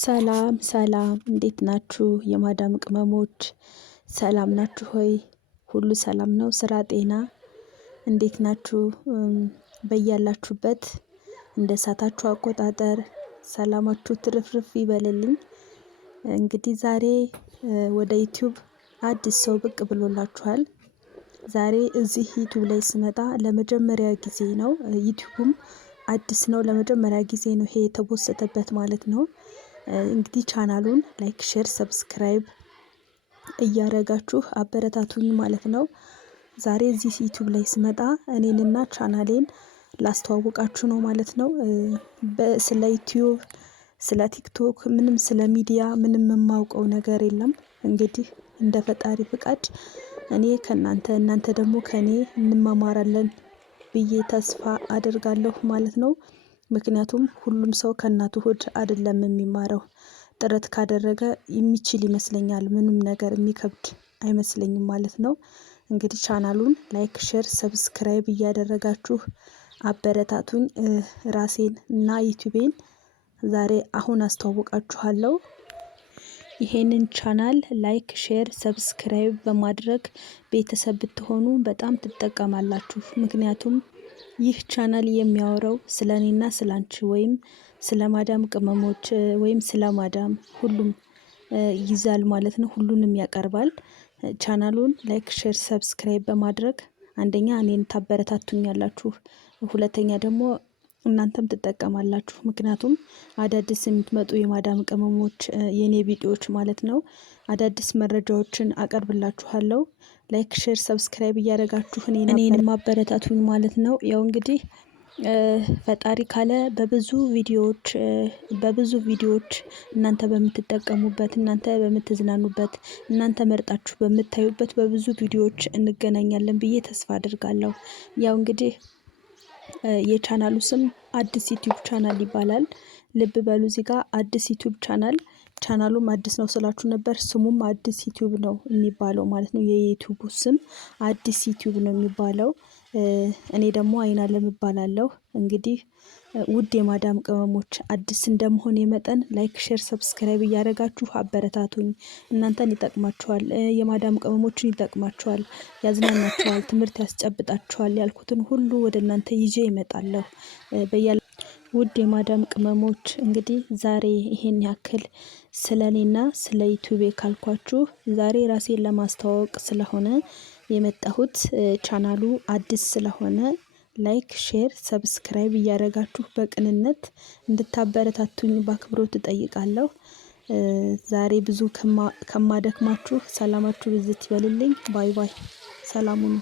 ሰላም ሰላም እንዴት ናችሁ? የማዳም ቅመሞች ሰላም ናችሁ ሆይ? ሁሉ ሰላም ነው? ስራ ጤና እንዴት ናችሁ? በያላችሁበት እንደ ሰዓታችሁ አቆጣጠር ሰላማችሁ ትርፍርፍ ይበልልኝ። እንግዲህ ዛሬ ወደ ዩቲዩብ አዲስ ሰው ብቅ ብሎላችኋል። ዛሬ እዚህ ዩቲዩብ ላይ ስመጣ ለመጀመሪያ ጊዜ ነው። ዩቲዩብም አዲስ ነው፣ ለመጀመሪያ ጊዜ ነው ይሄ የተቦሰተበት ማለት ነው። እንግዲህ ቻናሉን ላይክ፣ ሼር፣ ሰብስክራይብ እያረጋችሁ አበረታቱኝ ማለት ነው። ዛሬ እዚህ ዩቲዩብ ላይ ስመጣ እኔንና ቻናሌን ላስተዋውቃችሁ ነው ማለት ነው። ስለ ዩቲዩብ፣ ስለ ቲክቶክ ምንም ስለ ሚዲያ ምንም የማውቀው ነገር የለም። እንግዲህ እንደ ፈጣሪ ፍቃድ እኔ ከእናንተ እናንተ ደግሞ ከኔ እንማማራለን ብዬ ተስፋ አደርጋለሁ ማለት ነው። ምክንያቱም ሁሉም ሰው ከእናቱ ሆድ አይደለም የሚማረው። ጥረት ካደረገ የሚችል ይመስለኛል። ምንም ነገር የሚከብድ አይመስለኝም ማለት ነው። እንግዲህ ቻናሉን ላይክ፣ ሼር፣ ሰብስክራይብ እያደረጋችሁ አበረታቱኝ። ራሴን እና ዩቲዩቤን ዛሬ አሁን አስተዋውቃችኋለሁ። ይሄንን ቻናል ላይክ፣ ሼር፣ ሰብስክራይብ በማድረግ ቤተሰብ ብትሆኑ በጣም ትጠቀማላችሁ። ምክንያቱም ይህ ቻናል የሚያወራው ስለ እኔና ስለ አንቺ ወይም ስለ ማዳም ቅመሞች ወይም ስለ ማዳም ሁሉም ይዛል ማለት ነው። ሁሉንም ያቀርባል። ቻናሉን ላይክ፣ ሼር፣ ሰብስክራይብ በማድረግ አንደኛ እኔን ታበረታቱኛላችሁ፣ ሁለተኛ ደግሞ እናንተም ትጠቀማላችሁ። ምክንያቱም አዳዲስ የምትመጡ የማዳም ቅመሞች የኔ ቪዲዮዎች ማለት ነው አዳዲስ መረጃዎችን አቀርብላችኋለሁ። ላይክ፣ ሼር፣ ሰብስክራይብ እያደረጋችሁ እኔን ማበረታቱኝ ማለት ነው። ያው እንግዲህ ፈጣሪ ካለ በብዙ ቪዲዮዎች እናንተ በምትጠቀሙበት፣ እናንተ በምትዝናኑበት፣ እናንተ መርጣችሁ በምታዩበት በብዙ ቪዲዮዎች እንገናኛለን ብዬ ተስፋ አድርጋለሁ። ያው እንግዲህ የቻናሉ ስም አዲስ ዩቲዩብ ቻናል ይባላል። ልብ በሉ እዚህ ጋር አዲስ ዩቲዩብ ቻናል። ቻናሉም አዲስ ነው ስላችሁ ነበር። ስሙም አዲስ ዩቲዩብ ነው የሚባለው ማለት ነው። የዩቲዩቡ ስም አዲስ ዩቲዩብ ነው የሚባለው። እኔ ደግሞ አይናለም እባላለሁ። እንግዲህ ውድ የማዳም ቅመሞች አዲስ እንደመሆን መጠን ላይክ፣ ሼር፣ ሰብስክራይብ እያደረጋችሁ አበረታቱኝ። እናንተን ይጠቅማችኋል፣ የማዳም ቅመሞችን ይጠቅማችኋል፣ ያዝናናችኋል፣ ትምህርት ያስጨብጣችኋል ያልኩትን ሁሉ ወደ እናንተ ይዤ ይመጣለሁ። ውድ የማዳም ቅመሞች እንግዲህ ዛሬ ይሄን ያክል ስለ እኔና ስለ ዩቲዩብ ካልኳችሁ ዛሬ ራሴን ለማስተዋወቅ ስለሆነ የመጣሁት። ቻናሉ አዲስ ስለሆነ ላይክ፣ ሼር፣ ሰብስክራይብ እያደረጋችሁ በቅንነት እንድታበረታቱኝ በአክብሮት እጠይቃለሁ። ዛሬ ብዙ ከማደክማችሁ ሰላማችሁ ብዝት ይበልልኝ። ባይ ባይ። ሰላሙ ነው።